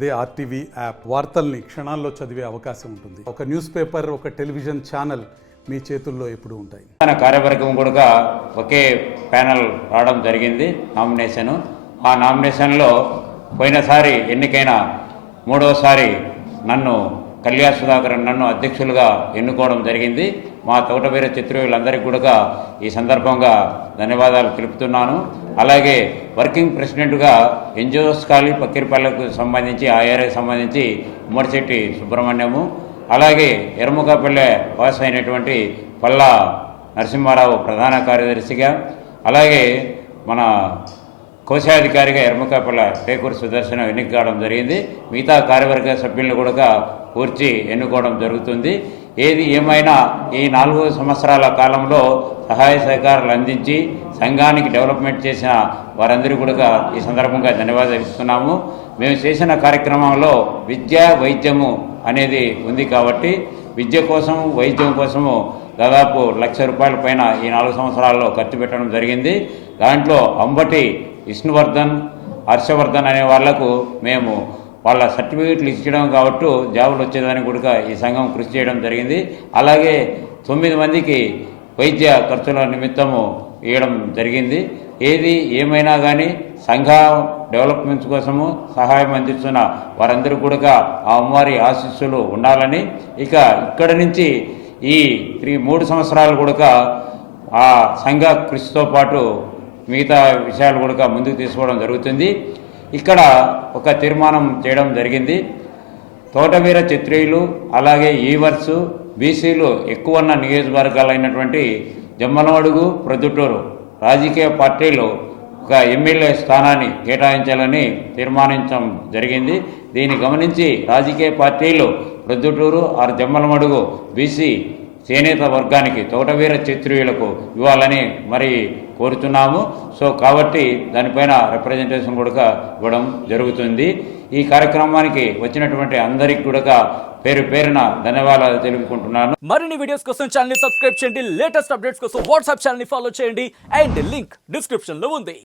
అదే RTV app వార్తల్ని క్షణాల్లో చదివే అవకాశం ఉంటుంది. ఒక న్యూస్ పేపర్, ఒక టెలివిజన్ ఛానల్ మీ చేతుల్లో ఎప్పుడూ ఉంటాయి. కార్యవర్గం కూడా ఒకే ప్యానల్ రావడం జరిగింది నామినేషను. ఆ నామినేషన్లో పోయినసారి ఎన్నికైన మూడవసారి నన్ను కళ్యాణ్ సుధాకర్ నన్ను అధ్యక్షులుగా ఎన్నుకోవడం జరిగింది. మా తోటవీర చిత్రులందరికీ కూడా ఈ సందర్భంగా ధన్యవాదాలు తెలుపుతున్నాను. అలాగే వర్కింగ్ ప్రెసిడెంట్గా ఎన్జిఓస్ కాలనీ పక్కిరిపల్లెకు సంబంధించి ఆ ఏరియాకి సంబంధించి ఉమ్మడిశెట్టి సుబ్రహ్మణ్యము, అలాగే ఎర్ముకపల్లె పాస్ అయినటువంటి పల్లా నరసింహారావు ప్రధాన కార్యదర్శిగా, అలాగే మన కోశాధికారిగా ఎర్ముకపల్లె టేకూరు సుదర్శనం ఎన్నిక కావడం జరిగింది. మిగతా కార్యవర్గ సభ్యులను కూడా కూర్చి ఎన్నుకోవడం జరుగుతుంది. ఏది ఏమైనా ఈ 4 సంవత్సరాల కాలంలో సహాయ సహకారాలు అందించి సంఘానికి డెవలప్మెంట్ చేసిన వారందరూ కూడా ఈ సందర్భంగా ధన్యవాదాలు ఇస్తున్నాము. మేము చేసిన కార్యక్రమంలో విద్య వైద్యము అనేది ఉంది కాబట్టి విద్య కోసము వైద్యం కోసము దాదాపు ₹1,00,000 పైన ఈ 4 సంవత్సరాల్లో ఖర్చు పెట్టడం జరిగింది. దాంట్లో అంబటి విష్ణువర్ధన్, హర్షవర్ధన్ అనే వాళ్లకు మేము వాళ్ళ సర్టిఫికేట్లు ఇచ్చడం కాబట్టి జాబులు వచ్చేదానికి కూడా ఈ సంఘం కృషి చేయడం జరిగింది. అలాగే 9 మందికి వైద్య ఖర్చుల నిమిత్తము ఇవ్వడం జరిగింది. ఏది ఏమైనా కానీ సంఘ డెవలప్మెంట్స్ కోసము సహాయం అందిస్తున్న వారందరూ కూడా ఆ అమ్మవారి ఆశీస్సులు ఉండాలని, ఇక ఇక్కడి నుంచి ఈ 3 సంవత్సరాలు కూడా ఆ సంఘ కృషితో పాటు మిగతా విషయాలు కూడా ముందుకు తీసుకోవడం జరుగుతుంది. ఇక్కడ ఒక తీర్మానం చేయడం జరిగింది. తోటవీర క్షత్రియులు అలాగే ఈవర్స్ బీసీలు ఎక్కువ ఉన్న నియోజకవర్గాలైనటువంటి జమ్మలమడుగు, ప్రొద్దుటూరు రాజకీయ పార్టీలు ఒక ఎమ్మెల్యే స్థానాన్ని కేటాయించాలని తీర్మానించడం జరిగింది. దీన్ని గమనించి రాజకీయ పార్టీలు ప్రొద్దుటూరు ఆరు జమ్మలమడుగు బీసీ చేనేత వర్గానికి తోటవీర క్షత్రియులకు ఇవ్వాలని మరి కోరుతున్నాము. సో కాబట్టి దానిపైన రిప్రజెంటేషన్ కూడా ఇవ్వడం జరుగుతుంది. ఈ కార్యక్రమానికి వచ్చినటువంటి అందరికీ కూడా పేరు పేరున ధన్యవాదాలు తెలుపుకుంటున్నాను. మరిన్ని వీడియోస్ కోసం ఛానల్ ని సబ్స్క్రైబ్ చేయండి. లేటెస్ట్ అప్డేట్స్ కోసం వాట్సాప్ ఛానల్ ని ఫాలో చేయండి. అండ్ లింక్ డిస్క్రిప్షన్ లో ఉంది.